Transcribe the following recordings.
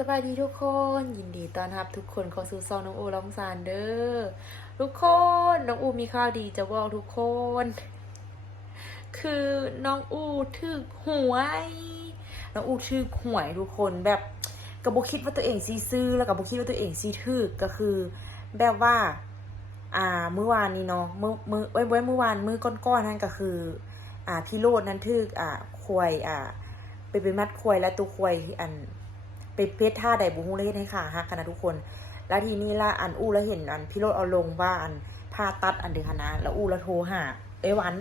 สบายดีทุกคนยินดีต้อนรับทุกคนเข้าสู่ซองน้องอูร้องซานเด้อทุกคนน้องอูมีข่าวดีจะบอกทุกคน คือน้องอูถึกหวยน้องอูถึกหวยทุกคนแบบกระบุคิดว่าตัวเองซีซื้อแล้วกระบุคิดว่าตัวเองซีถึกก็คือ แบบว่า อ่าเมื่อวานนี้เนาะเมื่อเมื่อไว้ไว้เมื่อวานมื้อก้อนๆนั่นก็คือ อ่าพี่โรดนั้นถึกอ่าควยอ่าไปเป็นมัดควยแล้วตัวควยอัน ไปเพชรท่าใดบุฮูเลยให้ขาหักกันนะทุกคน แล้วทีนี้ละอันอู้แล้วเห็นอันพี่โรดเอาลงว่าอันผ่าตัดอันเดือคณะแล้วอู้แล้วโทรหาเอวัน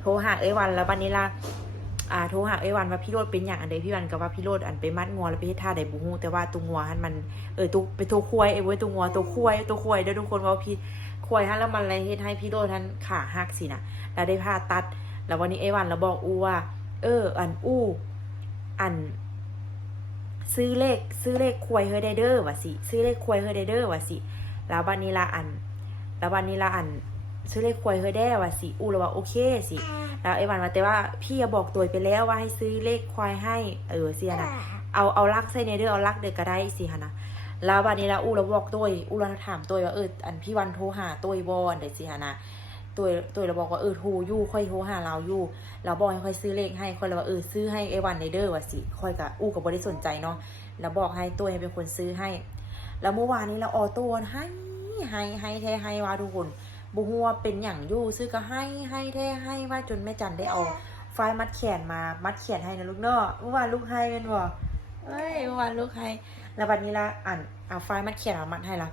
โทรหาเอวันแล้ววันนี้ละอ่าโทรหาเอ้วันว่าพี่โรดเป็นอย่างอันเดยพี่วันก็ว่าพี่โรดอันไปมัดงัวแล้วไปเฮ็ดท่าใดบุฮูแต่ว่าตัวงัวหันมันเออตัวไปตัวควายเอ้ยเว้ยตัวงัวตัวควายตัวควายเด้อทุกคนว่าพี่ควายหันแล้วมันอะไรเฮ็ดให้พี่โรดทันขาหักสินะแล้วได้ผ่าตัด แล้ววันนี้เอ้วันแล้วบอกอู้ว่า เออ อันอู้ อัน ซื้อเลขซื้อเลขควยเฮอไดเดอร์วะสิซื้อเลขควยเฮอไดเดอร์วะสิแล้ววันนี้ละอัน แล้ววันนี้ละอัน ซื้อเลขควยเฮอได้วะสิอู้แล้วว่าโอเคสิแล้วไอ้วันว่าแต่ว่าพี่บอกตัวไปแล้วว่าให้ซื้อเลขควายให้เออเสียนะเอาเอาลักใส่ในเด้อเอาลักเด็กก็ได้สิฮะนะแล้ววันนี้ละอู้แล้วบอกตัวอู้แล้วถามตัวว่าเอออันพี่วันโทรหาตัวบอลเด็กสิฮะนะ ตัวตัวเราบอกว่าเออโทรยู่ค่อยโทรหาเราอยู่เราบอกให้ค่อยซื้อเลขให้ค่อยเลยว่าเออซื้อให้ไอ้วันในเด้อว่ะสิค่อยกับอู้กับบริสนใจเนาะแล้วบอกให้ตัวให้เป็นคนซื้อให้ แล้วเมื่อวานนี้เราออโต้ให้ให้ให้แท้ให้ว่าทุกคนบุหัวเป็นอย่างยู่ซื้อก็ให้ให้แท้ให้ว่าจนแม่จันได้เอาไฟมัดแขนมามัดแขนให้นะลูกเนาะเมื่อวานลูกให้เป็นบ่เอ้ยเมื่อวานลูกให้แล้ววันนี้ละอ่านเอาไฟมัดแขนมามัดให้ละ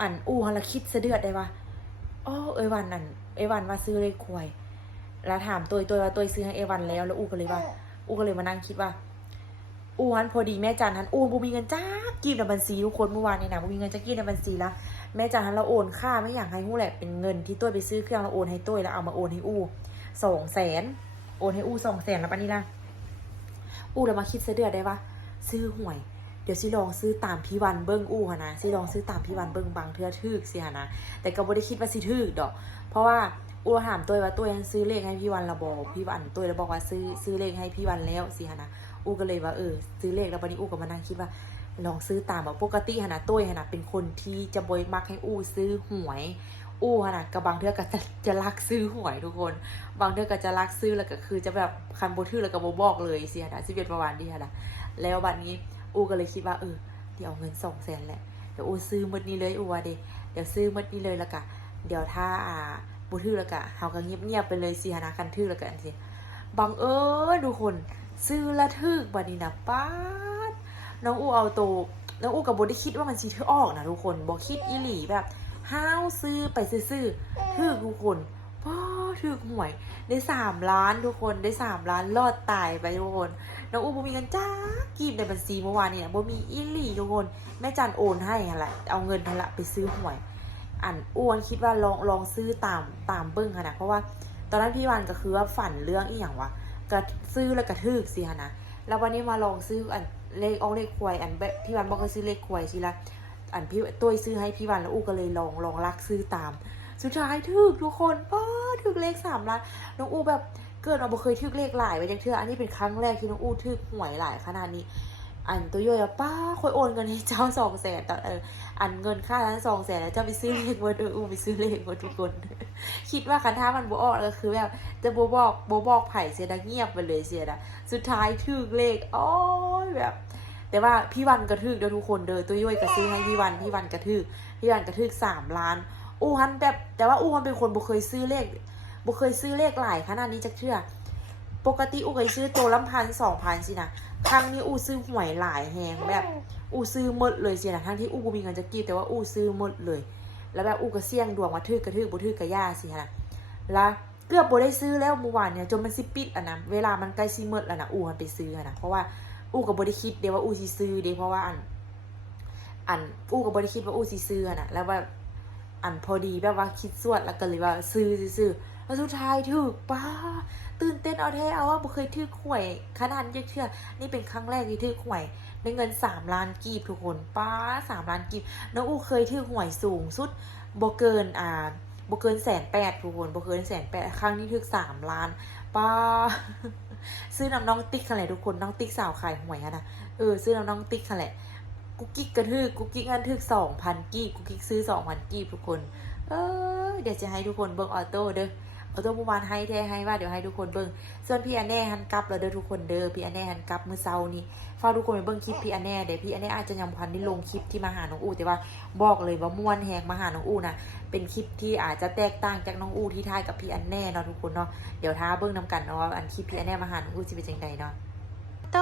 อ่านอู้ฮันละคิดสะเดือดได้ว่า อ๋อเอ้ยวันนั่นเอ้ยวันว่าซื้อเลยควยแล้วถามตัวตัวว่าตัวซื้อให้เอวันแล้ว แล้วอูก็เลยว่า อูก็เลยมานั่งคิดว่า อูฮันพอดีแม่จันทันอูบูมีเงินจ้ากีบในบัญชีทุกคนเมื่อวานนี่นะบูมีเงินจะกีบในบัญชีละแม่จันทันเราโอนค่าไม่อยากให้หู้แหละเป็นเงินที่ตัวไปซื้อเครื่องเราโอนให้ตัวแล้วเอามาโอนให้อูสองแสนโอนให้อูสองแสนแล้วปะนี่ละอูเรามาคิดเสยเดือดได้ปะซื้อหวย เดี๋ยวสิลองซื้อตามพี่วันเบิ้งอู้หนนะสิลองซื้อตามพี่วันเบิ้งบางเทือทึกสิหนนะแต่ก็บ่ได้คิดว่าสิทึกดอก เพราะว่าอู้ถามตัวว่าตัวยังซื้อเลขให้พี่วันระบอกพี่วันตัวแล้วบอกว่าซื้อซื้อเลขให้พี่วันแล้วสิหนนะอู้ก็เลยว่าเออซื้อเลขแล้ววันนี้อู้ก็มานั่งคิดว่า ลองซื้อตามแบบปกติหนนะตัวหนนะเป็นคนที่จะบอยมักให้อู้ซื้อหวยอู้หนนะกับบางเทือก็จะจะรักซื้อหวยทุกคน บางเทือก็จะรักซื้อแล้วก็คือจะแบบคันโบทื่อแล้วก็บบอกเลยสิหนนะสิเป็นประมาณนี้หนะแล้วบัดนี้ อูก็เลยคิดว่าเออเดี๋ยวเอาเงินสองแสนแหละเดี๋ยวอูซื้อมดนี้เลยอูว่าเดเดี๋ยวซื้อมดนี้เลยแล้วกะเดี๋ยวถ้าอ่าบูทื่อล้วกะเฮาก็เงียบๆไปเลยสิหนาคันทื่อล้วกะอันสิบังเอิญทุกคนซื้อละทึกบัดนี้นะป้าดน้องอูเอาโตน้องอูกับโบได้คิดว่ามันสิถือออกนะทุกคนบอกคิดอีหลีแบบห้าวซื้อไปซื้อๆทึกทุกคนป้าทึกหวยได้สามล้านทุกคนได้สามล้านรอดตายไปทุกคน น้องอูบ่มีเงินจ้ากีบในบัญชีเมื่อวานเนี่ยบ่มีอีหลีทุกคนแม่จันโอนให้หั่นแหละเอาเงินทันละไปซื้อหวยอันอ้วนคิดว่าลองลองซื้อตามตามเบิ้งค่ะนะเพราะว่าตอนนั้นพี่วันก็คือว่าฝันเรื่องอีหยังวะก็ซื้อแล้วกระทึกสิค่ะนะแล้ววันนี้มาลองซื้ออันเลขออกเลขควยอันแบบพี่วันบอกให้ซื้อเลขควยสิละอันพี่ตัวซื้อให้พี่วันแล้วอูก็เลยลองลองลักซื้อตาม สุดท้ายถึกทุกคนป้าถึกเลขสามล้านน้องอูแบบ เกิดเราบ่เคยทึกเลขหลายไปจังเทื่ออันนี้เป็นครั้งแรกที่น้องอู้ทึกหวยหลายขนาดนี้ อันตัวย่อยป้าคอยโอนเงินให้เจ้าสองแสนแต่เอออันเงินค่านั้นสองแสนแล้วเจ้าไปซื้อเลขมาเอออู้ไปซื้อเลขมาทุกคน คิดว่าคันท่ามันบออกก็คือแบบจะบ่บอกบ่บอกไผ่เสียดเงียบไปเลยเสียดาสุดท้ายทึกเลขโอ้ยแบบ แต่ว่าพี่วันกระทึกเด้อทุกคนเด้อตัวย่อยก็ซื้อให้พี่วันพี่วันกระทึกพี่วันกระทึกสามล้านอู้ฮันแบบแต่ว่าอู้ฮันเป็นคนบ่เคยซื้อเลข บ่เคยซื้อเลขหลายขนาดนี้จักเทื่อปกติอูเคยซื้อตัวละพันสองพันสินะครั้งนี้อูซื้อหวยหลายแหงแบบ อูซื้อหมดเลยสินะทั้งที่อูบ่มีเงินจะกีบแต่ว่าอูซื้อหมดเลย แล้วแบบอูก็เสี่ยงดวงว่าทึกกระทึกบ่ทึกกระย่าสินะแล้วเกือบบ่ได้ซื้อแล้วเมื่อวานเนี่ยจนมันสิปิดอะนะเวลามันใกล้สิหมดแล้วนะอูมันไปซื้อนะเพราะว่าอูก็บ่ได้คิดเด้ว่าอูสิซื้อเด้เพราะว่าอันอันอูก็บ่ได้คิดว่าอูสิซื้อนะแล้วแบบอันพอดีแบบว่าคิดสวดแล้วก็เลยว่าซื้อซื้อ แล้วสุดท้ายถูกป้าตื่นเต้นเอาแท้เอาว่าบ่เคยถือหวยขนาดนี้เชื่อ นี่เป็นครั้งแรกที่ถือหวยในเงินสามล้านกีบทุกคนป้าสามล้านกีบน้องอูเคยถือหวยสูงสุดบ่เกินอ่าบ่เกินแสนแปดทุกคนบ่เกินแสนแปดครั้งนี้ถือสามล้านป้าซื้อน้ำน้องติ๊กคะแหละทุกคนน้องติ๊กสาวขายหวยอะนะเออซื้อน้ำน้องติ๊กคะแหละกุ๊กกิ๊กกระทึกกุ๊กกิ๊กอันทึกสองพันกีบกุ๊กกิ๊กซื้อสองพันกีบทุกคน เออเดี๋ยวจะให้ทุกคนเบิ่งออโต้เด้อ ออโต้เมื่อวานให้แท้ให้ว่าเดี๋ยวให้ทุกคนเบิ่งส่วนพี่อันแน่ฮันกลับแล้วเด้อทุกคนเด้อพี่อันแน่ฮันกลับมือเช้านี้ฝากทุกคนไปเบิ่งคลิปพี่อันแน่เดี๋ยวพี่อันแน่อาจจะยังพันได้ลงคลิปที่มาหาน้องอูแต่ว่าบอกเลยว่าม่วนแฮงมาหาน้องอูนะเป็นคลิปที่อาจจะแตกต่างจากน้องอูที่ถ่ายกับพี่อันแน่เนาะทุกคนเนาะเดี๋ยวท้าเบิ่งนํกันเนาะอันคลิปพี่อันแน่มาหาน้องอูสิเป็นจังไดเนาะโต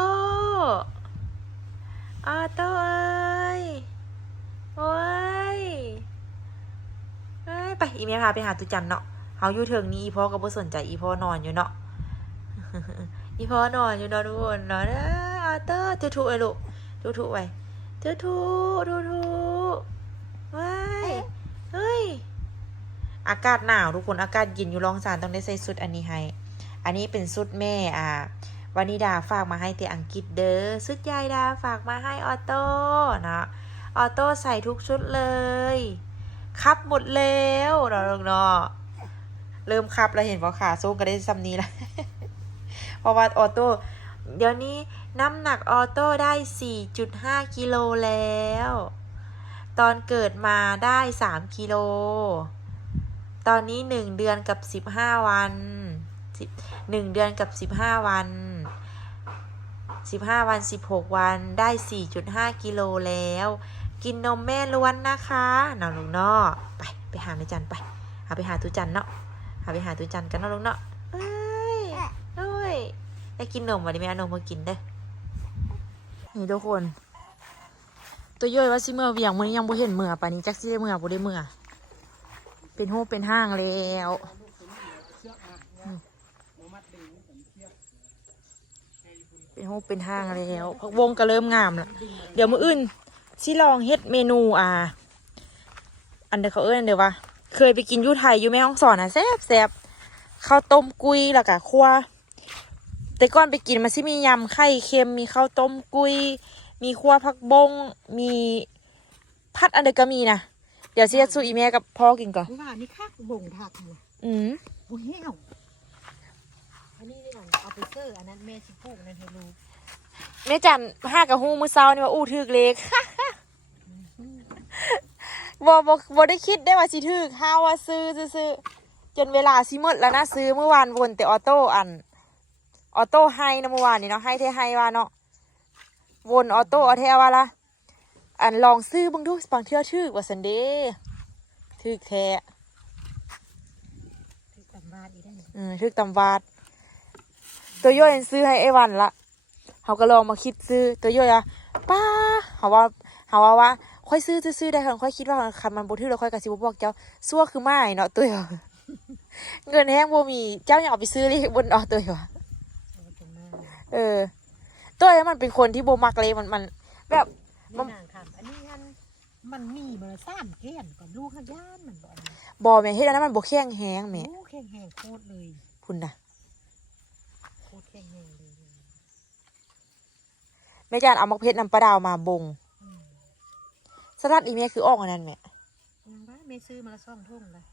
ออโต้เอ้ยโอ้ยเอ้ยไปอีเมลพาไปหาตุจันเนาะ เฮาอยู่เทิงนี้อีพ่อก็บ่สนใจอีพ่อนอนอยู่เนาะอีพ่อนอนอยู่เนาะทุกคนเนาะเออาเตอร์ทุทุไว้ลูกทุทุไว้ทุทุทุทุว้ายเฮ้ยอากาศหนาวทุกคนอากาศเย็นอยู่รองสารต้องได้ใส่ชุดอันนี้ให้ อันนี้เป็นชุดแม่อ่าวานิดาฝากมาให้แต่อังกฤษเด้อชุดยายดาฝากมาให้ออโต้เนาะออโต้ใส่ทุกชุดเลย ครับหมดแล้วเนาะเนาะ เริ่มคับแล้วเห็นว่าขาสู้ก็ได้ซ้ำนี้แล้วเพราะว่าออโต้เดี๋ยวนี้น้ำหนักออโต้ได้ 4.5 กิโลแล้ว ตอนเกิดมาได้ 3 กิโล ตอนนี้ 1 เดือนกับ 15 วัน 1 เดือนกับ 15 วัน 15 วัน 16 วันได้ 4.5 กิโลแล้ว กินนมแม่ล้วนนะคะเนาะลุงนาะไป ไปหาแม่จันไป หาไปหาตุจันเนาะ ไปหาตุจันกันเนาะลุงเนาะเอ้ยเอ้ยได้กินนมวันนี้แม่เอานมมากินเด้อนี่ทุกคน ตัวย่อยว่าสิเมื่อเวียงมื้อนี้ยังบ่เห็นเมื่อปานนี้จักสิได้เมื่อบ่ได้เมื่อเป็นหูเป็นห้างแล้วเป็นหูเป็นห้างแล้วพักวงก็เริ่มงามละเดี๋ยวมื้ออื่นสิลองเฮ็ดเมนูอ่า อันเดียวเขาเอ้ยอันเดียวว่า เคยไปกินอยูไทยอยู่แม่ห้องสอนอะแซ่บแซ่บข้าวต้มกุยแล้วก็คั่วแต่ก่อนไปกินมันสิมียำไข่เค็มมีข้าวต้มกุยมีคั่วผักบงมีพัดอันเดียวก็มีนะเดี๋ยวสิจะสู้อีแม่กับพ่อกินก่อนว่านี่คักบ่งทักนะอืมบ่แห้วอันนี้นี่มันเอาไปเซอร์อันนั้นแม่สิปลูกนั่นให้รู้แม่จันห้ากับฮูมือเศร้านี่ว่าอู้ถึกเล็ก บ่บ่บ่ได้คิดได้ว่าสิถึกห้าว่าซื้อซื้อๆจนเวลาสิหมดแล้วนะซื้อเมื่อวานวนแต่ออโต้อัน ออโต้ให้นะเมื่อวานนี่เนาะให้เทให้ว่าเนาะวนออโต้เอาเทว่าละอันลองซื้อเบิ่งดูบางเทื่อถึกว่าซันเดถึกแท้ที่ตำบ้านอีได้นี่อืมถึกตำวาดตัวย่อยยังซื้อให้ไอ้วันละเขาก็ลองมาคิดซื้อตัวย่อยอะป้าเขาว่าเขาว่าว่า ค่อยซื้อซื้อๆได้ค่ะค่อยคิดว่าคันมันบ่ถือแล้วค่อยกระสิบบอกเจ้าซัวคือไม่เนาะตัวย่อยเงินแห้งบ่มีเจ้าอย่าเอาไปซื้อเลยบนเอาตัวย่อยเอาไปมาเออ ตัวย่อยมันเป็นคนที่บ่มักเลยมันมันแบบนี่นางคำอันนี้อันมันมีมาสามแก้นก่อนลูกข้างย่านมันบ่อนนี้บ่แม่เฮ็ดอันนั้นมันบ่แข็งแฮงแม่โอ้แข็งแห้งโคตรเลยพุ่นน่ะโคตรแข็งแห้งเลยแม่จานเอามักเพชรน้ำปลาดาวมาบงอืม สลัดอีเมคือออกอันนั้นแม่ยังว่าแม่ซื้อมาละซ่องทุ่งเลย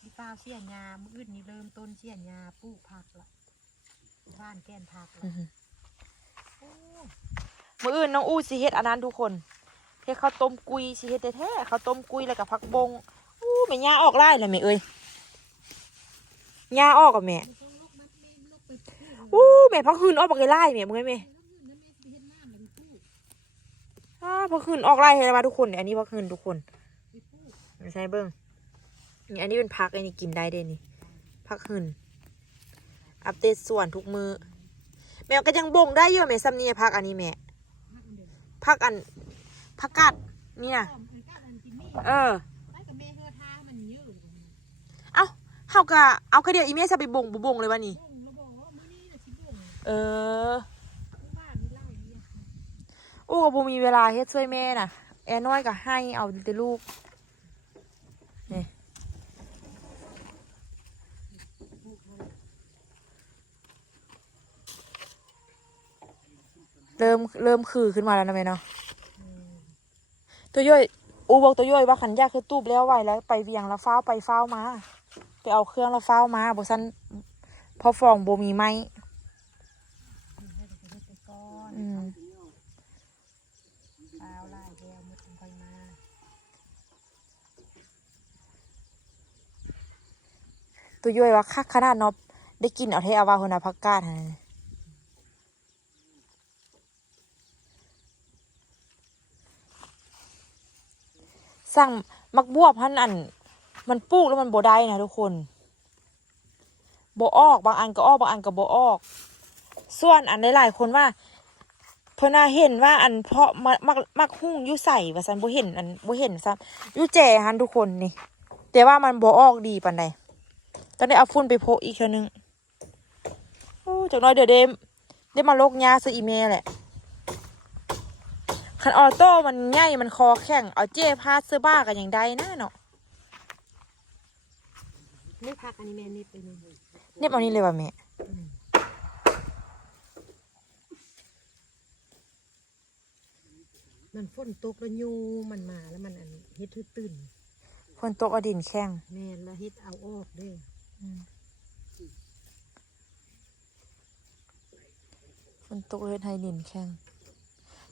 พี่ป้าวเสียยามื้ออื่นนี่เริ่มต้นเสียยาปลูกผักละบ้านแก้นผักละอื้อหือโอ้มื้ออื่นน้องอู้สิเฮ็ดอันนั้นทุกคนเฮ็ดข้าวต้มกุยสิเฮ็ดแท้ๆข้าวต้มกุยแล้วก็ผักบงอู้แม่ย่าออกไล่แล้วแม่เอ้ยย่าออกกับแม่ต้องลูกมัดแม่ลูกไปปลูกอู้แม่พักคืนออกบักไล่แม่มึงไงแม่แล้วมื้อนั้นแม่สิไปเฮ็ดน้ำเลยไปปลูก อ้า พักคืนออกไล่ให้มาทุกคนเนี่ยอันนี้พักคืนทุกคนไม่ใช่เบิ้งนี่อันนี้เป็นพักไอ้นี่กินได้เด้นี่พักคืนอัปเดตส่วนทุกมือแม่ก็ยังบ่งได้อยู่แม่ซ้ำนี่พักอันนี้แม่พักอันพักกัดนี่น่ะอ้อมมันก็อันที่มีเออเอาเอากะเอากระเดียวอีเมสไปบ่งบ่บ่งเลยวะนี่บ่งแล้วบอกว่ามื้อนี้น่ะสิบ่งเออ ผู้บ้านนี่เล่าอย่างเงี้ย อู้ก็บ่มีเวลาเฮ็ดช่วยแม่น่ะ แอน้อยก็ให้เอาแต่ลูกนี่เริ่มเริ่มคือขึ้นมาแล้วนะแม่เนาะตัวย่อยอูบอกตัวย่อยว่าขันยากคือตูบแล้วไหวแล้วไปเวียงแล้วฟ้าไปฟ้ามา ไปเอาเครื่องแล้วฟ้ามาบซันพอฟองบ่มีไม้ ให้ไปเฮ็ดไปก่อน อืม เปล่าลายแววมืดจังค่อยมา ตัวย่อยว่าคักขนาดเนาะได้กินเอาเทเอาว่าคนน่ะผักกาดหั่นน่ะสั่งมักบวบพันอัน มันปลูกแล้วมันบ่ได้นะทุกคนบ่ออก บางอันก็ออกบางอันก็บ่ออก ส่วนอันหลายๆคนว่าเพิ่นน่ะเห็นว่าอันเพราะมักมักมักหุ่งอยู่ใส่ว่าซั่นบ่เห็นอันบ่เห็นซ้ำอยู่แจหันทุกคนนี่ แต่ว่ามันบ่ออกดีปานใด ต้องได้เอาฝุ่นไปโพะอีกเทื่อนึงโอ้จักหน่อยเดี๋ยวเดมได้มาลกยาซะอีเมแหละคันออโต้มันใหญ่มันคอแข็งเอาเจ้พาดเสื้อบ้ากันอย่างใดนะเนาะนี่พักอันนี้แม่นิดไปหนึงเน็บเอานี่เลยว่ะแม่มันฝนตกแล้วยูมันมาแล้วมันอันเฮ็ดให้ตื่นคนตกเอาดินแข้งแม่นแล้วเฮ็ดเอาออกเด้ คนตกเลยให้ดินแข้ง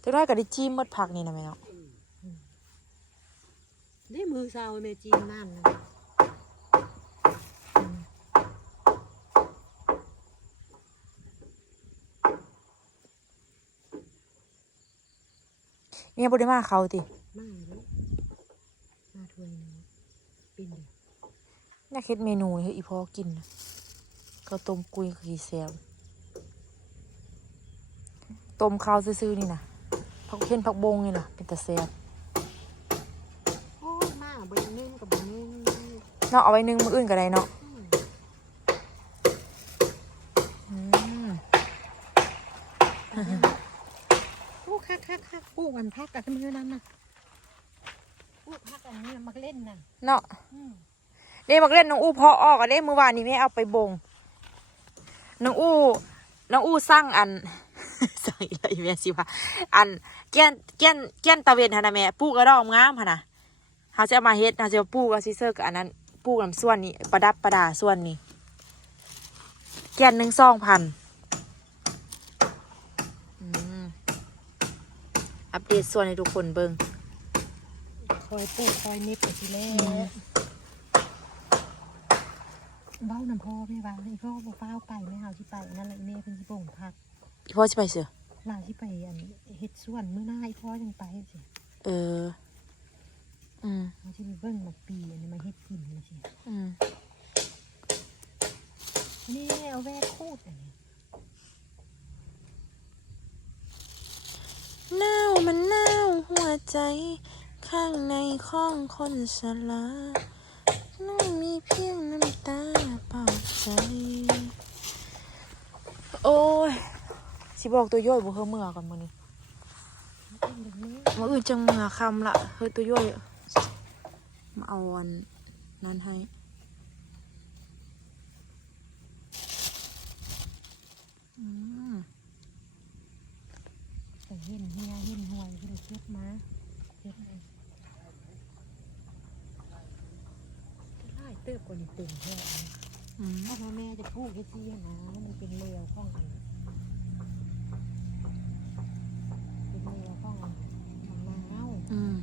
จักหน่อยก็ได้จิ้มหมดผักนี่นะแม่เนาะได้มือเซาแม่จีนนั่นนะเนี่ยบ่ได้มาเขาติ มาแล้วมาถ้วยหนึงปิ่นเดียว อยากเฮ็ดเมนูให้อีพ่อกินน่ะก็ต้มกุยขี้แซวต้มข้าวซื่อๆนี่นะผักเพ็ญผักบงนี่นะเป็นตาแซ่บโอ้ยมาเบิ่งนึ่งกับเบิ่งนึ่งเนาะเอาไว้นึ่งมื้ออื่นก็ได้เนาะอืมอืมโอ้คักคักคักปลูกอันพักกับมือนั่นน่ะปลูกพักอันนี้มาเล่นน่ะเนาะ อืมเด้มักเล่นน้องอู้พอออกอะเด้มื้อวานนี้แม่เอาไปบงน้องอู้น้องอู้สร้างอันสร้างอะไรแม่สิว่าอันเกี้ยนเกี้ยนเกี้ยนตะเวนหั่นน่ะแม่ปลูกกระดอกงามหั่นะเฮาจะมาเฮ็ดเฮาจะปลูกเอาซิเซอร์กับอันนั้นปลูกน้ำส่วนนี้ประดับประดาส่วนนี้เกี้ยนหนึ่งสองพันอัปเดตส่วนให้ทุกคนเบิ่งคอยปลูกคอยนิบไปทีแรก เบ้าน้ำพ่อไม่ว่าไอ้พ่อบอกเฝ้าไปไม่เอาที่ไปนั่นแหละแม่เพิ่นสิบ่งพักอีพ่อจะไปเสือลาที่ไปอันเฮ็ดส่วนมื้อหน้าไอ้พ่อยังไปสิเออ อืมเขาสิไปเบิ่งมาปีอันนี้มาเฮ็ดกินนี่สิอืมนี่เอาแวกคูดอันนี้หนาวมันหนาวหัวใจ ข้างในของคนสลา น้องมีเพียงน้ำตาเปล่าใจ โอ้ย สิบอกตัวย่อยบ่เฮอเมื่อก่อนมื้อนี้เป็นแบบนี้มื้ออื่นจังเมื่อคำละเฮ้ยตัวย่อย มาเอาอันนั้นให้อืมแต่เห็นเฮียเห็นหวยก็เลยเก็บมาเก็บเลยไล่เติบกว่านี้เต็มแค่อันนี้อืมถ้าพ่อแม่จะพูดให้ซี่นะมันเป็นเลวข้องอันนี้เป็นเลวข้องอันมันนาวอืม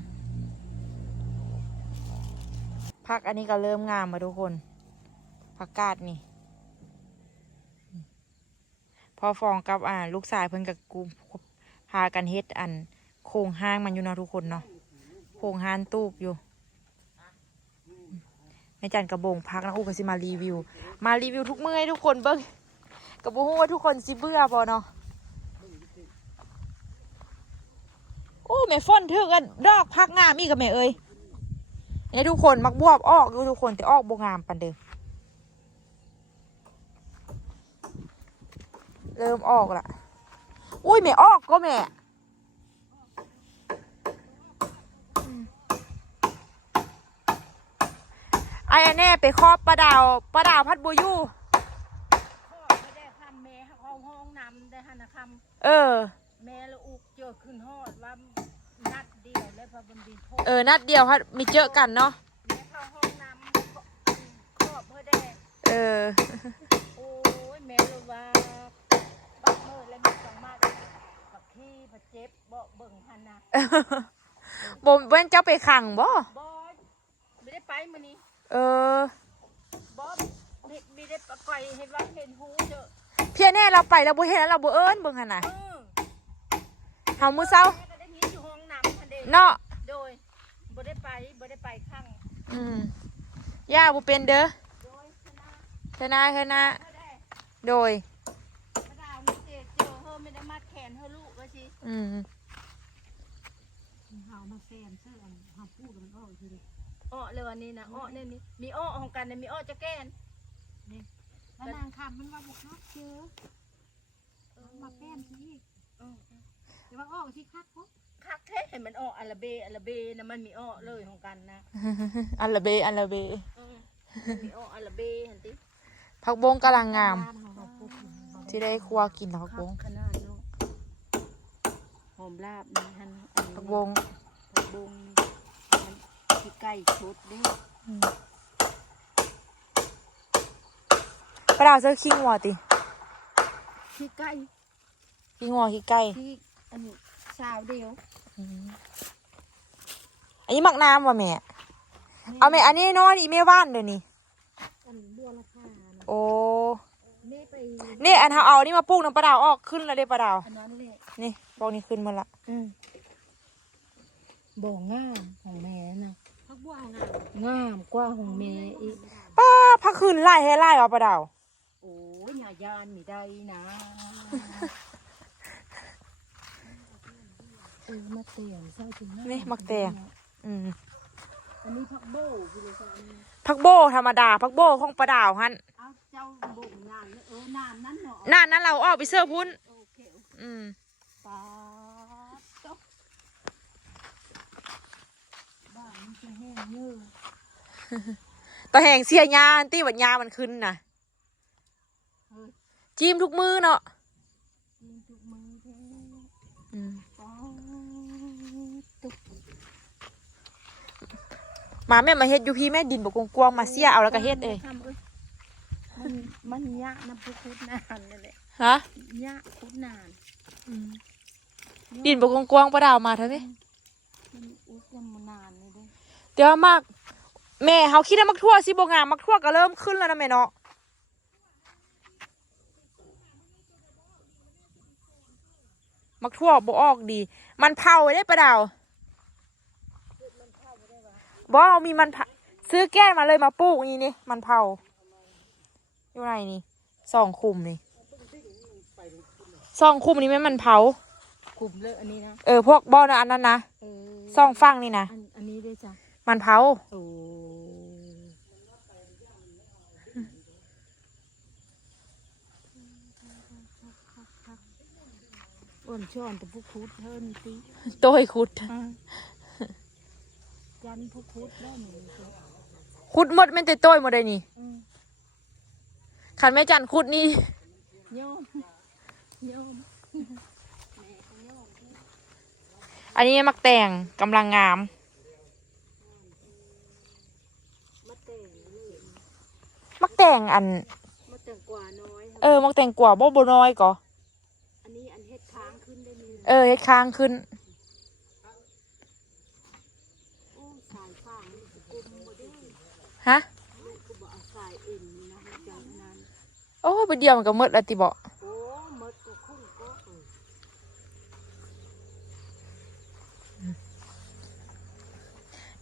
ผักอันนี้ก็เริ่มงามมาทุกคนผักกาดนี่ พอฟองกับอ่า ลูกชายเพิ่นกับกูพากันเฮ็ดอัน โครงห้างมันอยู่เนาะทุกคนเนาะโครงห้างตูบอยู่ใน จันกระบงพักนะอูก็สิมารีวิว มารีวิวทุกเมื้อให้ทุกคนเบิ่งกับบ่ฮู้ว่าทุกคนสิเบื่อบ่เนาะโอ้แม่ฟ้อนถึกอันดอกพักงามอีกกับแม่เอ้ยเนี่ยทุกคนมักบวบออกอยู่ทุกคนแต่ออกบงามปานเดิมเริ่มออกละอุ้ยแม่ออกก็แม่อืมไอ้อันแน่ไปครอบปลาดาวปลาดาวพัดบัวยู่พ่อไม่ได้ทำแม่ห้องห้องนำได้หันนะคเออำแม่ละอุกเจอขึ้นฮอดว่านัดเดียวแล้วพอบันดีโทษเออ นัดเดียวพัดมีเจอกันเนาะ แม่เข้าห้องนำครอบเพื่อได้เออ โอ้ยแม่รู้ว่าบักเมื่อแล้วมีสองมาดบักขี้บักเจ็บบ่เบิ่งหันนะบ่เว้นเจ้าไปขังบ่บอสไม่ได้ไปมื้อนี้ เออบอสไม่ไม่ได้ไปเห็นว่าเห็นหูเด้อเพียแน่เราไปเราบ่เห็นแล้วเราบ่เอิ้นเบิ่งหั่นน่ะเออเฮามื้อเช้าแม่ก็ได้ยินอยู่ห้องน้ำทันเดเนาะโดยบ่ได้ไปบ่ได้ไปข้างอืมย่าบ่เป็นเด้อโดยคณะชนะชนะก็ได้โดยกระดาวนี่เจเจอเฮอไม่ได้มัดแขนเฮอลูกว่าสิ อืม เฮามาแซมเสื้ออันเฮาพูดมันอ้อทีเดียว อ้อเลยวันนี้นะอ้อเนี่ยนี่มีอ้อของกันเนี่ยมีอ้อจะแก้นแล้วนางคำมันว่าบุกคักเจอมาแป้มสิอีกเออแต่ว่าออกสิคักก็คักแท้เห็นมันอ้ออัลลาเบอัลลาเบนะมันมีอ้อเลยของกันนะอันละเบอันละเบเออมันมีอ้ออัลลาเบเห็นติผักบงกำลังงามบ้านเขาเขาปลูกอยู่บ่ที่ได้ครัวกินแล้วผักบงขนาดเนาะหอมลาบนี่ฮันอันนี้ผักบงผักบงมัน ที่ใกล้ชุดเด้อืมปลาดาวเสื้อขี้งัวติที่ใกล้ขี้งัวขี้ไก่ที่อันสาวเดียวอืมอันนี้มักน้ำว่ะแม่ เอาแม่อันนี้นอนอีแม่บ้านเดี๋ยวนี้อันบัวราคานะโอ้แม่ไปนี่อันเฮาเอานี่มาปลูกน้ำปลาดาวออกขึ้นแล้วเด้ปลาดาวอันนั้นแหละนี่บอกนี่ขึ้นมาละอืมบ่งามของแม่นะพัก บัวเอางามงามกว่าของแม่อีกป้าพักคืนไล่ให้ไล่เอาปลาดาวโอ้ยอย่ายานมีได้นะเออมาเตียงใส่ถึงหานี่มักแตงอืมอันนี้ผักโบ้พี่เลยค่ะอันนี้พักโบธรรมดาพักโบของปลาดาวฮันเอาเจ้าบ่งนานเลยเออนานนั้นเนาะนั่นนั้นเราออกไปเสื้อร์พุ้นโอเคโอเคอืมปาดตกบ้าน มันจะแห้งเยอะตะแหงเสียยาตีบัดยามันขึ้นนะเฮ้ยจิ้มทุกมือเนาะกินทุกมือเด้ออืมปาดตกมาแม่มาเฮ็ดอยู่พี่แม่ดินบกกวางๆมาเสียเอาแล้วก็เฮ็ดเองทำเอ้ยมันมันยากนะพุคุดนานนั่นแหละฮะยากคุดนานดินบกกวางๆปลาดาวมาเถอะพี่มันอุกยังมานาน เลยเด้อเดี๋ยวมาก แม่เขาคิดว่ามักทั่วสิบงามมักทั่วก็เริ่มขึ้นแล้วนะแม่เนาะมักทั่วบ่ออกดี มันเผาได้ปะดาวบ่เอามีมันเผาซื้อแก้มาเลยมาปลูกนี่นี่มันเผาอยู่ไหนนี่สองคุมนี่สองคุมนี่แม่นมันเผาคุมเลยอันนี้นะเออพวกบ่อนะอันนั้นนะเออสองฟังนี่นะอันอันนี้ด้วยจ้ะ มันเผาโอ้อ้วนช้อนแต่พุคุดเทินตีโต้ยขุดจันพุคุดได้หนึ่งตัวขุดหมดแม่นแต่โต้ยหมดเลยนี่อืมขันแม่จันขุดนี่ โยมโยมอันนี้มักแต่งกำลังงาม มาแต่งเลย มักแต่งอันมาแต่งกว่าน้อยครับเออมักแต่งกว่าบ่บ่น้อยก่ออันนี้อันเฮ็ดค้างขึ้นได้มีเออเฮ็ดค้างขึ้นโอ้สายฟางนี่สิกุมบ่ได้ฮะลูกก็บอกเอาสายเอ็นนี่นะให้จังนั้นโอ้ไปเดียวมันก็หมดแล้วติบ่โอ้หมดก็คุ้มก็เออ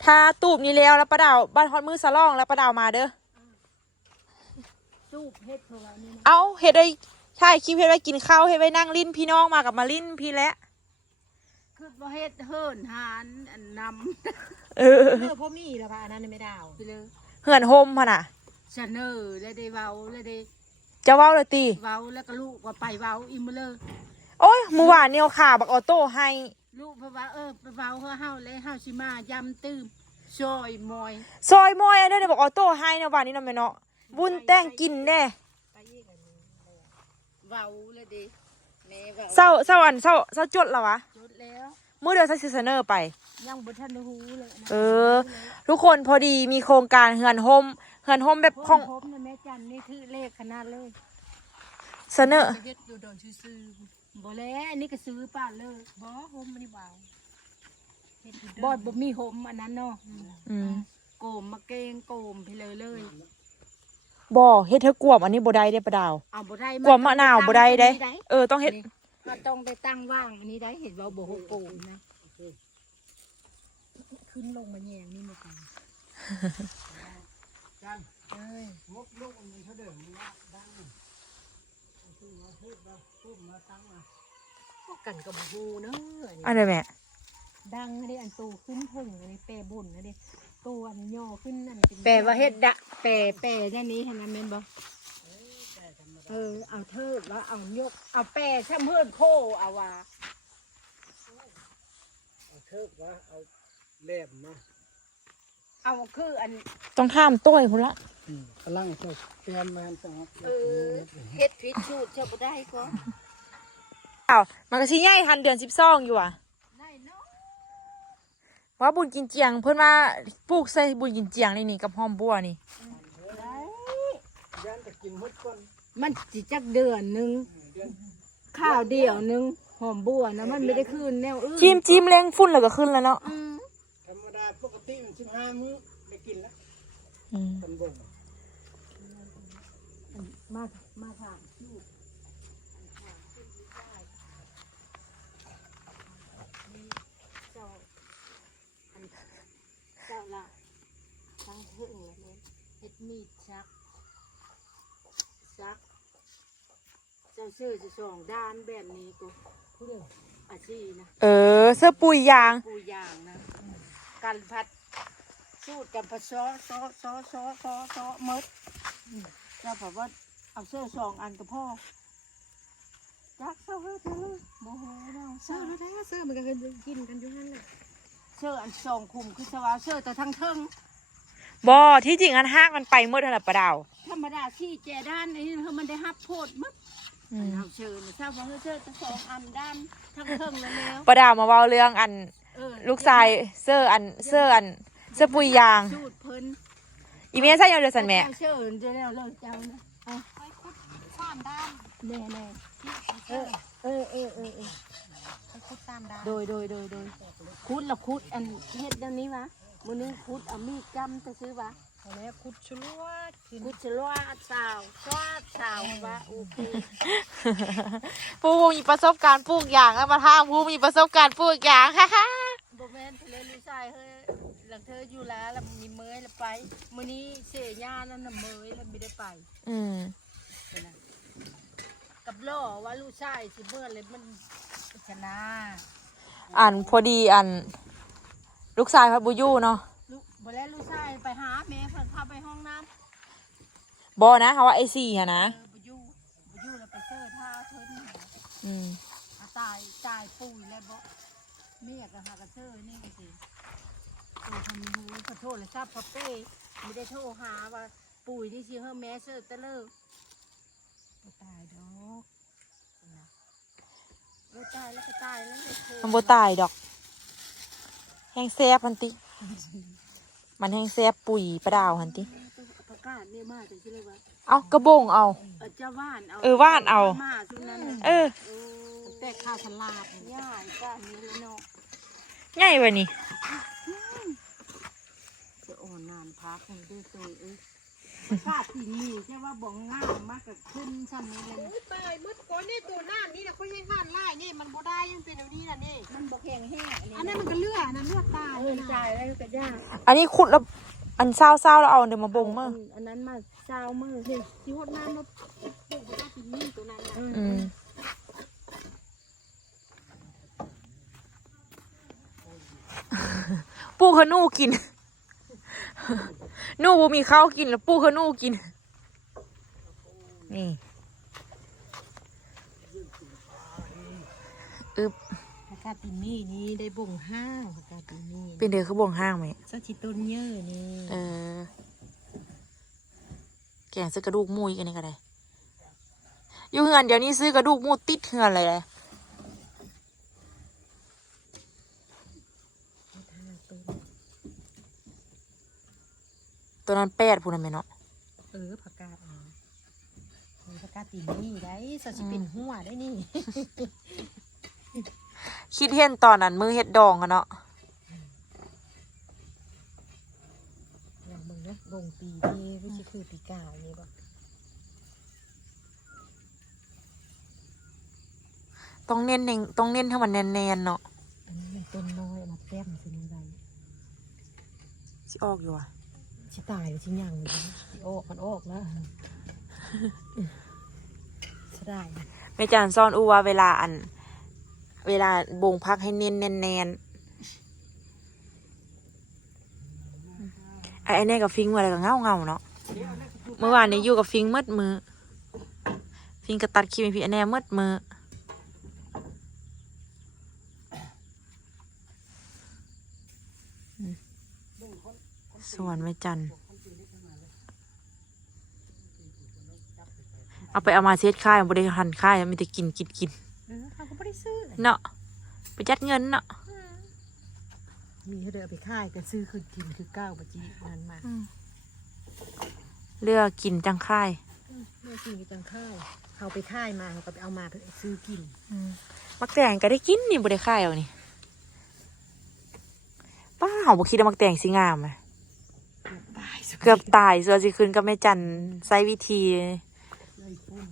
ถ้าตูบนี้แล้วแล้วป้าดาวบ้านฮอดมือสะล่องแล้วป้าดาวมาเด้อ จูบเฮ็ดเท่าไหร่นี่นะเอาเฮ็ดได้ใช่คลิปเฮ็ดไว้กินข้าวเฮ็ดไว้นั่งลิ้นพี่น้องมากับมาลิ้นพี่และคือว่าเฮ็ดเฮิรนหานอันนำเออเออพ่อมีแล้วค่ะอันนั้นน่ะไม่ดาวไปเลยเหือนโฮมพะน่ะเสนอแล้วได้เว้าแล้วได้จะเว้าเลยติเว้าแล้วก็ลูกว่าไปเว้าอีกมื้อเลย โอ้ยเมื่อวานเนี่ยขาบักออโต้ให้ ลูกเพราะว่าเออไปเว้าเฮาเฮาแล้วเฮาสิมายำตื้มซอยมอย ซอยมอยอันเด้อเดี๋ยวบอกออโต้ให้เนาะวันนี้เนาะแม่เนาะ บุญแต่งกินแน่ไปอีกอันนี้เว้าแล้วดิแม่เว้าเศร้าเศร้าอันเศร้าเศร้าจดแล้ววะจดแล้วมื้อเดือนซัสซิเซเนอร์ไป ยังบ่ทันได้ฮู้เลยนะเออ ทุกคนพอดีมีโครงการเฮือนโฮมเฮือนโฮมแบบขขอองงผมนะแม่จันนี่คือเลขขนาดเลยเสนอไปเฮ็ดอยู่ดอนซื่อบ่แล้วอันนี้ก็ซื้อป้าเลยๆบ่โฮมมันนี่บ่าวเฮ็ดอยู่บอดเด้บ่มีหมอันนั้นเนาะอืม โกมมาเกงโกมไปเลยเลย บ่เฮ็ดเธอกวมอันนี้บ่ได้เด้ปะดาวเอาบ่ได้กวมมะนาวบ่ได้เด้ เออต้องเฮ็ดถ้าต้องได้ตั้งว่างอันนี้ได้เห็นว่าบ่ฮู้โกมนะขึ้นลงมาแยงนี่หมดเลยจันเอ้ยงบลูกมันเขาเดิมมันว่าดังคือมาพูดมาพูดมาตั้งมาพวกกันกับบ่ฮู้เนาะอันนี้อันใดแม่ดังอันนี้อันโตขึ้นถึงอันนี้แปรบุญอันนี้ ตัวอันย่อขึ้นนั่นเป็นแปลว่าเฮ็ดดะแปลแปลนั่นนี้เห็นไหมแม่นบ่เออเอาเทิดว่าเอายก เอาแปลช่ำเพื่อนโคเอาว่าเอาเทิบว่าเอาแหลมมาเอาคืออันต้องท่ามต้วยพุ่นละพลังเจ้าแกมแมนจังเออเฮ็ดฟิตชูดเจ้าบ่ได้ก็อ้าวมันก็สิใหญ่ทันเดือน12อยู่อะได้เนาะ ว่าบุญกินเจียง เพิ่นว่าปลูกใส่บุญกินเจียงนี่นี่กับหอมบัวนี่ได้ยันจะกินมดก้นมันสิจักเดือนหนึงเดือนข้าวเดียวหนึงหอมบัวนะมันไม่ได้คืนแนวอื่นจิ้มจิ้มแรงฝุ่นแล้วก็ขึ้นแล้วเนาะอืมธรรมดาปกติมันสิบห้ามื้อได้กินแล้วอืมคนบ่งมามาค่ะเจ้าอัน เจ้าละทั้งถึงแล้วเนี่ยเฮ็ดมีดซัก ซัก เจ้าชื่อจะส่งด้านแบบนี้กูผู้เดียวอาชีนะเออ เสื้อปุ๋ยยาง ปูยางนะกันพัดสูตรกันพัดซ้อซ้อซ้อซ้อซ้อซ้อหมดเจ้าแบบว่าเอาเสื้อสองอันกับพ่อจักเสื้อเฮ้ยเธอโมโหเราเสื้เสื้ออแล้วแท้เสื้อมันก็คือกินกันอยู่นั่นแหละเสื้ออันสองคุมคือสวาเสื้อแต่ทั้งเทิงบ่ที่จริงอันหากมันไปเมื่อเท่าไหร่ปะดาว ธรรมดาที่แจด้านนี้เธอมันได้ฮับโพดมัดอืม เอาเชิญทราบว่าเสื้อแต่สองอันด้านทั้งเทิงแล้วแล้วปะดาวมาเว้าเรื่องอันเออลูกชายเสื้ออันเสื้ออันเสื้อปุ๋ยยาง สูตรเพิ่นอีเมลใช่ยังเดือสันแม่เจ้าเชิญจะแล้วเลิกเจ้านะเอาไปคุดสามด้านแน่แน่เออเออเออเออเออไป คุดสามด้านโดยโดยโดยโดยคุดละคุดอันเฮ็ดดังนี้วะมื้อนี้คุดเอามีดกำจะซื้อวะเอาแล้วคุดชุลวดกินคุดชะลวดสาวชวดสาววะโอเคผู้มีประสบการณ์ปลูกยางแล้วมาทางผู้มีประสบการณ์ปลูกยางฮ่าฮ่าบ่แม่นทะเลลูกชายเฮ้ยหลังเธออยู่แล้วแล้วมีเมยแล้วไปมื้อนี้เสียญาแล้วน่ะเมยแล้วไม่ได้ไป อืมไปนะกับล่อว่าลูกชายสิเมื่อเลยมัน ชนะอันพอดีอัน ลูกชายพัดบุยูเนาะลูกบ่แล้วลูกชายไปหาแม่เพิ่นพาไปห้องน้ำบอนะเขาว่าไอซี่อะนะเออบ่อยู่บ่อยู่แล้วไปเจอท่าเพิ่นอืมอาตายตายปุ๋ยแล้วบ่เมียก็หากระเซอนี่สิโอ้ทำหูขอโทษเลยทราบพอเป้ไม่ได้โทรหาว่าปุ๋ยนี่สิเฮาแม่เซอร์ตะเลิกบ่ตายดอกนะเออ ตายแล้วก็ตายแล้วเลยโทรมันบ่ตายดอก แห้งแซบพันติ มันแห้งแซบปุ๋ยประดาวหันติ ประกาศเนี่ยมาจังซี่เลยว่าเอากระบงเอา เออเจ้าว่านเอาเออว่านเอา มาซุนั้นน่ะเออโอ้แต่ข้าวสลาดย่ายก้านนี้แล้วเนาะใหญ่วะนี่ จะอ่อนนานพักให้ด้วยตัวเอ้ย ภาพที่มีแค่ว่าบ่งง่ามมากกับขึ้นชั้นนี้เลย อุ้ยตายมืดก้อนนี่ตัวหน้านี่นะเขายังห่านไล่นี่มันบ่ได้ยังเป็นแบบนี้นะนี่ มันบ่แข็งแห้งอันนั้นมันก็เลือดนะเลือดตายเออจ่ายแล้วก็ยากอันนี้ขุดแล้วอันเศร้าเศร้าๆแล้วเอาเดี๋ยวมาบงมาอันนั้นมาเช้ามือเห็นที่หดน้ำมาปลูกก็ปีนี่ตัวนั้นนะอืมปูขนูกินห นูบ่มีข้าวกินแล้วปูขนูกิน นี่อึบผักกาดปีนี่นี่ได้บ่งห้าวผักกาดปีนี่เป็นเดือคือบ่งห้างไหมสักชิต้นเยอะนี่เออ แกงซื้อกระดูกหมูอีกอันนี้ก็ได้อยู่เฮือนเดี๋ยวนี้ซื้อกระดูกหมูติดเฮือนเลยแหละ ตัวนั้นแปดพูดนะแม่เนาะเออผักกาดนะเออผักกาดปีนี้ได้สสิเป็นหัวได้นี่ คิดเห็นตอนนั้นมือเฮ็ดดองอะเนาะลองมึงนะลงปีนี้ก็จะคือปีกายนี่บ่ต้องเน้นเองต้องเน้นให้มันแน่นๆเนาะอันนี้มันต้นน้อยมาแต้มสินี่ไรสิออกอยู่อะ ชิตายหรือชิยังเลยสิออกมันออกแล้วใช่ได้แม่จันซ่อนอูว่าเวลาอัน เวลาบ่งพักให้เน้นแน่นๆไอ้ไอ้เนี่ยกับฟิงอะไรก็เงาเงาเนาะเมื่อวานนี้อยู่กับฟิงมืดมือ ฟิงก็ตัดคิวพี่ไอ้แน่มืดมือ ส่วนแม่จันเอาไปเอามาเซ็ตค่ายบริหันค่ายมีแต่กินกินกินเออเขาก็ไม่ได้ซื้อเนาะไปจัดเงินเนาะมีเขาเดินไปค่ายแต่ซื้อคือกินคือเก้าปัจจีนั่นมาเลือกกินจังค่ายไม่กินกับจังค่ายเขาไปค่ายมาเขาก็ไปเอามาเพื่อซื้อกินมักแตงก็ได้กินนี่บ่ได้ค่ายเอานี่ป้าเฮาบ่คิดว่ามักแตงสิงามนะ เกือบตายเสือสิคืนกับแม่จันใช้วิธีเลยฝุ่น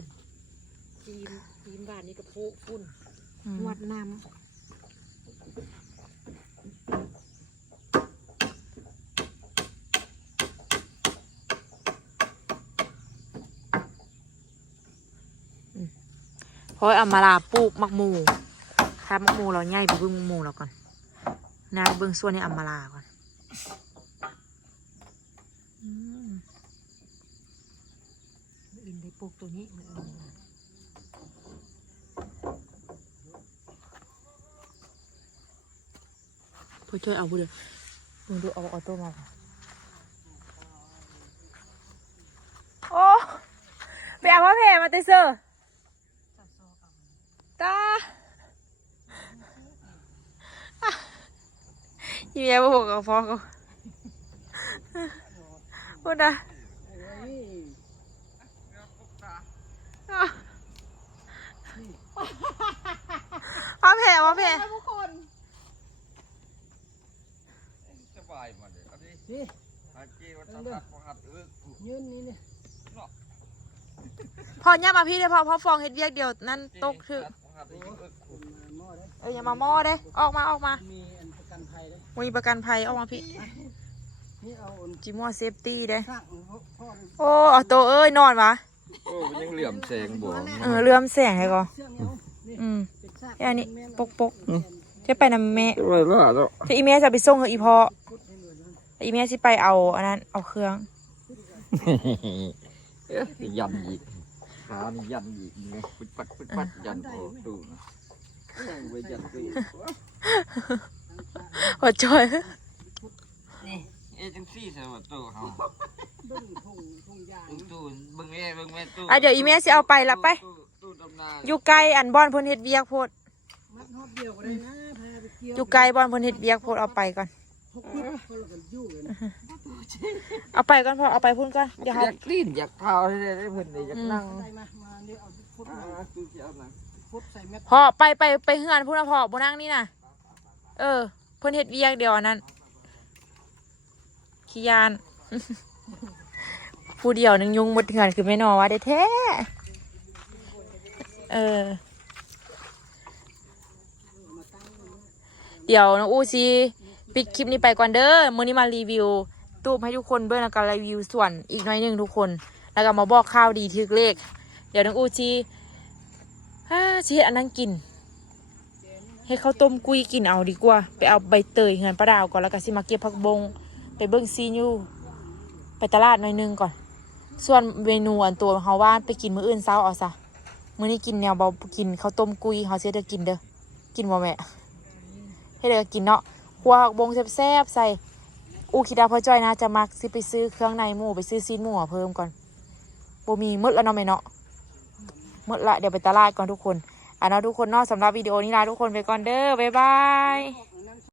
จีนจีนบ้านนี้ก็โพกฝุ่นอืมนวดน้เพราะเอามาลาปลูกมักหมูถ้ามักหมูเราใหญ่ไปเบิ่งมักหมูเราก่อนนางเบิ่งส่วนนี้เอามาลาก่อน อืมำอื่นได้ปลูกตัวนี้มืออื่นนะเพื่อช่วยเอาไปเลยมึงดูเอาออโต้มาก่อนโอ้ไปเอาพ่อแพรมาเตเซอร์ตาอยู่ยังบอกกับพ่อเขา พูดนะพ่อแพรพ่อแพรสบายมาเลยอันนี้นี่หาเกวัฒนธรรมหัดเออยืนนี่นี่พอย่ามาพี่เด้อพอพอฟองเฮ็ดเวียกเดียวนั่นตกถึกหัดเออหม้อได้เอ้ยอย่ามาหม้อเด้ออกมาออกมา มีอันประกันภัยได้มีประกันภัยออกมาพี่ นี่เอาอันจิมัวเซฟตี้เด้สร้างพ่อโอ้เอาตัวเอ้ยนอนวะโอ้มันยังเหลี่ยมแสงบ่เออเลื่อมแสงให้ก่อนเสื้อเงานี่อืมเป็นซากแค่นี้ปกปกจะไปนำแม่อะไรล่ะเนาะถ้าอีเมจะไปส่งเหอะอีพอถ้าอีเมสิไปเอาอันนั้นเอาเครื่อง เอ๊ะยันอีกขานี่ยันอีกไงปึ๊ดปัดปึ๊ดปัดยันโอ้ดูนะเอ้ยไว้ยันตู้หัวจอยนี่เอ๊ะจังซี่ใช่บ่ตู้เฮาเบิ้งทุ่งทุ่งยางตู้ตู้เบิ่งแม่เบิ่งแม่ตู้อะเดี๋ยวอีเมสิเอาไปละไป ตู้ตู้ดำนาอยู่ไกลอันบอนเพิ่นเฮ็ดเวียกโพดมัดฮอบเดียวก็ได้นะพาไปเกี่ยวอยู่ไกลบอนเพิ่นเฮ็ดเวียกโพดเอาไปก่อน พกปึ๊บคนละกันยู่เลยนะเอาไปก่อนพอเอาไปพุ่นก่อนเดี๋ยวอเฮายากกลิ้นอยากเท้าให้ได้เพิ่นนี่อยากนั่งได้มามาเดี๋ยวเอาพุทธอ่าตู้จะเอาหนังพุทธใส่เม็ดพอไปไปไปเฮือนพุ่นนะพอบ่นั่งนี่น่ะ เออ เพิ่นเฮ็ดเวียกเดียวอันนั้น ขี้ยาน ผู้เดียวนึงยุงหมดเหือนคือไม่นอว่าได้แท้ เออ เดี๋ยวน้องอู้ซีปิดคลิปนี้ไปก่อนเด้อมื้อนี้มารีวิว ตูบให้ทุกคนเบิ่งแล้วก็รีวิวส่วนอีกหน้อยหนึ่งทุกคน แล้วก็มาบอกข่าวดีทึกเลข เดี๋ยวน้องอู้ซีฮ่าสิเฮ็ดอันนั้นกินให้ข้าวต้มกุยกินเอาดีกว่า ไปเอาใบเตยเงินปลาดาวก่อนแล้วก็สิมาเก็บผักบง ไปเบิ่งซียูไปตลาดหน่อยนึงก่อน ส่วนเมนูอันตัวเขาว่าไปกินมื้ออื่นเช้าเอาซะมื้อนี้กินแนวเบากินข้าวต้มกุยเขาเสียเด้อกินเด้อกินบ่แม่ให้เด้อกินเนาะหัวบงแซ่บๆใส่อูคิดาพ่อจ้อยนะจะมักสิไปซื้อเครื่องในหมูไปซื้อซีนหมูเพิ่มก่อนบ่มีหมดแล้วเนาะแม่เนาะหมดละเดี๋ยวไปตลาดก่อนทุกคนอะเนาะทุกคนเนาะสำหรับวิดีโอนี้ลาทุกคนไปก่อนเด้อบ๊ายบาย